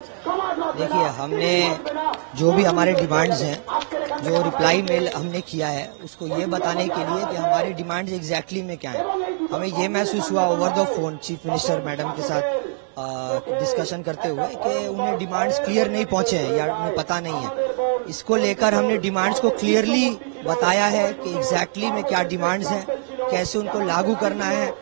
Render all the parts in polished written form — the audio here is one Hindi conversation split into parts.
देखिए, हमने जो भी हमारे डिमांड्स हैं, जो रिप्लाई मेल हमने किया है, उसको ये बताने के लिए कि हमारे डिमांड्स एग्जैक्टली में क्या है। हमें ये महसूस हुआ over the phone chief minister madam के साथ डिस्कशन करते हुए कि उन्हें डिमांड्स क्लियर नहीं पहुंचे हैं या उन्हें पता नहीं है। इसको लेकर हमने डिमांड्स को क्लियरली बताया है कि एग्जैक्टली में क्या डिमांड्स हैं, कैसे उनको लागू करना है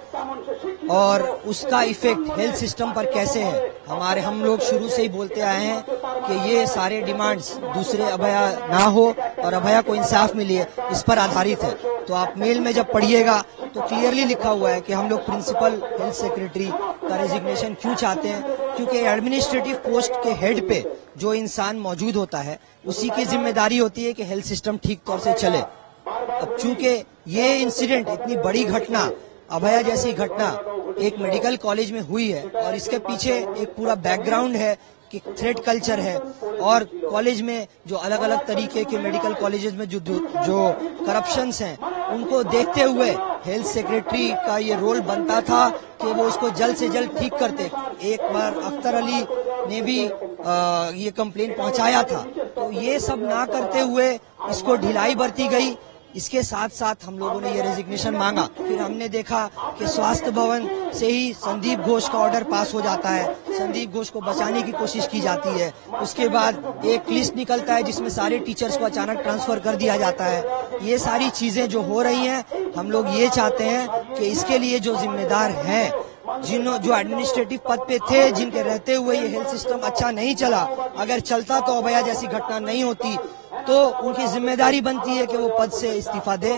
और उसका इफेक्ट हेल्थ सिस्टम पर कैसे है। हम लोग शुरू से ही बोलते आए हैं कि ये सारे डिमांड्स दूसरे अभया ना हो और अभया को इंसाफ मिले, इस पर आधारित है। तो आप मेल में जब पढ़िएगा तो क्लियरली लिखा हुआ है कि हम लोग प्रिंसिपल हेल्थ सेक्रेटरी का रेजिग्नेशन क्यों चाहते हैं, क्योंकि एडमिनिस्ट्रेटिव पोस्ट के हेड पे जो इंसान मौजूद होता है उसी की जिम्मेदारी होती है कि हेल्थ सिस्टम ठीक तौर से चले। अब चूंकि ये इंसिडेंट, इतनी बड़ी घटना, अभया जैसी घटना एक मेडिकल कॉलेज में हुई है और इसके पीछे एक पूरा बैकग्राउंड है कि थ्रेट कल्चर है और कॉलेज में जो अलग अलग तरीके के मेडिकल कॉलेजेस में जो करप्शंस हैं, उनको देखते हुए हेल्थ सेक्रेटरी का ये रोल बनता था कि वो उसको जल्द से जल्द ठीक करते। एक बार अख्तर अली ने भी ये कंप्लेंट पहुंचाया था। तो ये सब ना करते हुए इसको ढिलाई बरती गई। इसके साथ साथ हम लोगों ने ये रेजिग्नेशन मांगा। फिर हमने देखा कि स्वास्थ्य भवन से ही संदीप घोष का ऑर्डर पास हो जाता है, संदीप घोष को बचाने की कोशिश की जाती है। उसके बाद एक लिस्ट निकलता है जिसमें सारे टीचर्स को अचानक ट्रांसफर कर दिया जाता है। ये सारी चीजें जो हो रही हैं, हम लोग ये चाहते हैं कि इसके लिए जो जिम्मेदार हैं, जो एडमिनिस्ट्रेटिव पद पे थे, जिनके रहते हुए ये हेल्थ सिस्टम अच्छा नहीं चला, अगर चलता तो अभया जैसी घटना नहीं होती, तो उनकी जिम्मेदारी बनती है कि वो पद से इस्तीफा दे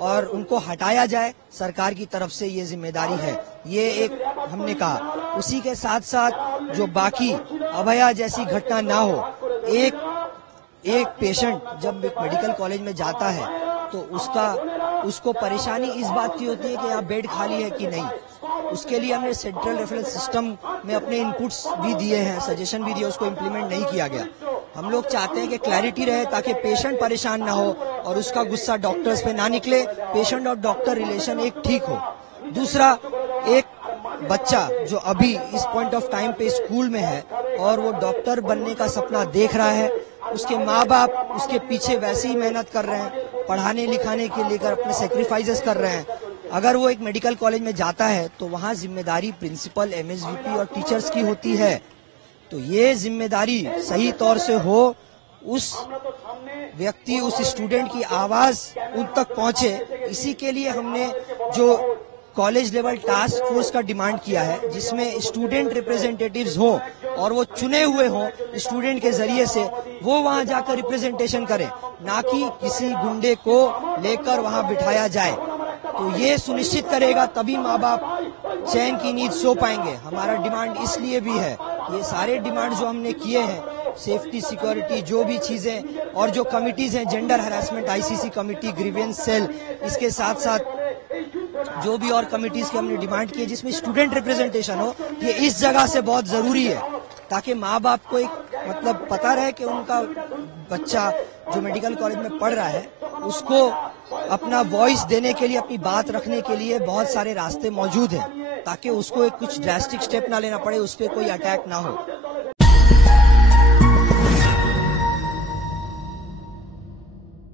और उनको हटाया जाए। सरकार की तरफ से ये जिम्मेदारी है, ये एक हमने कहा। उसी के साथ साथ जो बाकी अभया जैसी घटना ना हो, एक पेशेंट जब एक मेडिकल कॉलेज में जाता है तो उसको परेशानी इस बात की होती है कि यहाँ बेड खाली है कि नहीं। उसके लिए हमने सेंट्रल रेफरेंस सिस्टम में अपने इनपुट्स भी दिए हैं, सजेशन भी दिए, उसको इम्प्लीमेंट नहीं किया गया। हम लोग चाहते हैं कि क्लैरिटी रहे ताकि पेशेंट परेशान ना हो और उसका गुस्सा डॉक्टर्स पे ना निकले, पेशेंट और डॉक्टर रिलेशन एक ठीक हो। दूसरा, एक बच्चा जो अभी इस पॉइंट ऑफ टाइम पे स्कूल में है और वो डॉक्टर बनने का सपना देख रहा है, उसके माँ बाप उसके पीछे वैसे ही मेहनत कर रहे हैं, पढ़ाने लिखाने के लेकर अपने सेक्रीफाइसेस कर रहे हैं। अगर वो एक मेडिकल कॉलेज में जाता है तो वहाँ जिम्मेदारी प्रिंसिपल, एमएसवीपी और टीचर्स की होती है। तो ये जिम्मेदारी सही तौर से हो, उस व्यक्ति, उस स्टूडेंट की आवाज उन तक पहुंचे, इसी के लिए हमने जो कॉलेज लेवल टास्क फोर्स का डिमांड किया है, जिसमें स्टूडेंट रिप्रेजेंटेटिव्स हो और वो चुने हुए हों स्टूडेंट के जरिए से, वो वहां जाकर रिप्रेजेंटेशन करें, ना कि किसी गुंडे को लेकर वहां बिठाया जाए। तो ये सुनिश्चित करेगा तभी माँ बाप चैन की नींद सो पाएंगे। हमारा डिमांड इसलिए भी है, ये सारे डिमांड जो हमने किए हैं, सेफ्टी, सिक्योरिटी, जो भी चीजें और जो कमिटीज हैं, gender harassment ICC committee, grievance cell, इसके साथ साथ जो भी और कमिटीज की हमने डिमांड की है जिसमें स्टूडेंट रिप्रेजेंटेशन हो, ये इस जगह से बहुत जरूरी है ताकि माँ बाप को एक मतलब पता रहे कि उनका बच्चा जो मेडिकल कॉलेज में पढ़ रहा है, उसको अपना वॉइस देने के लिए, अपनी बात रखने के लिए बहुत सारे रास्ते मौजूद हैं, ताकि उसको एक कुछ ड्रास्टिक स्टेप ना लेना पड़े, उस पर कोई अटैक ना हो।